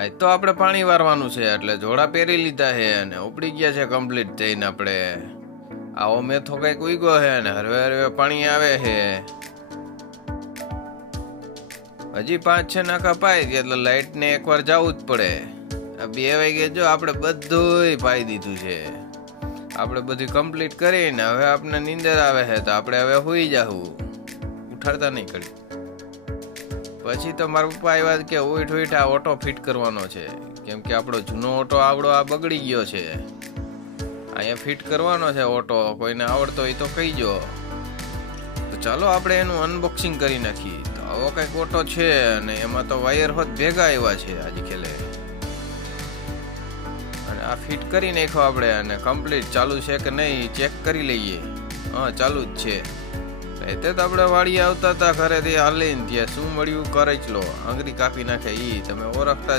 આજ તો આપણે પાણી વારવાનું છે એટલે જોડા પહેરી લીધા છે અને ઉપડી ગયા છે કમ્પ્લીટ થઈને આપણે. આવો મેથો કઈક ઉગ્યો છે ને હરવે હરવે પાણી આવે છે. હજી 5-6 નાકા પાઈ દે એટલે લાઈટ ને એકવાર જવું જ પડે. 2 વાગે જો આપણે બધું પાઈ દીધું છે. આપણે બધું કમ્પ્લીટ કરીને હવે આપણે નીંદર આવે છે તો આપણે હવે સુઈ જાવું, ઉઠાડતા નહીં કરી. પછી તો મારા પપ્પા આવ્યા કે ઉઠ આ ઓટો ફિટ કરવાનો છે, કેમ કે આપણો જૂનો ઓટો આવડો આ બગડી ગયો છે. અહીંયા ફિટ કરવાનો છે ઓટો. કોઈને આવડતો હોય તો કહીજો. તો ચાલો આપણે એનું અનબોક્સિંગ કરી નાખીએ. તો આવો કંઈક ઓટો છે અને એમાં તો વાયર હોત ભેગા આવ્યા છે આજે ખેલે. અને આ ફિટ કરી નાખ્યો આપણે અને કમ્પ્લીટ ચાલુ છે કે નહીં ચેક કરી લઈએ. હા ચાલુ જ છે. એટલે તો આપણે વાડી આવતા હતા ઘરેથી હાલીને ત્યાં શું મળ્યું કરે ચલો આંગળી કાપી નાખે. તમે ઓળખતા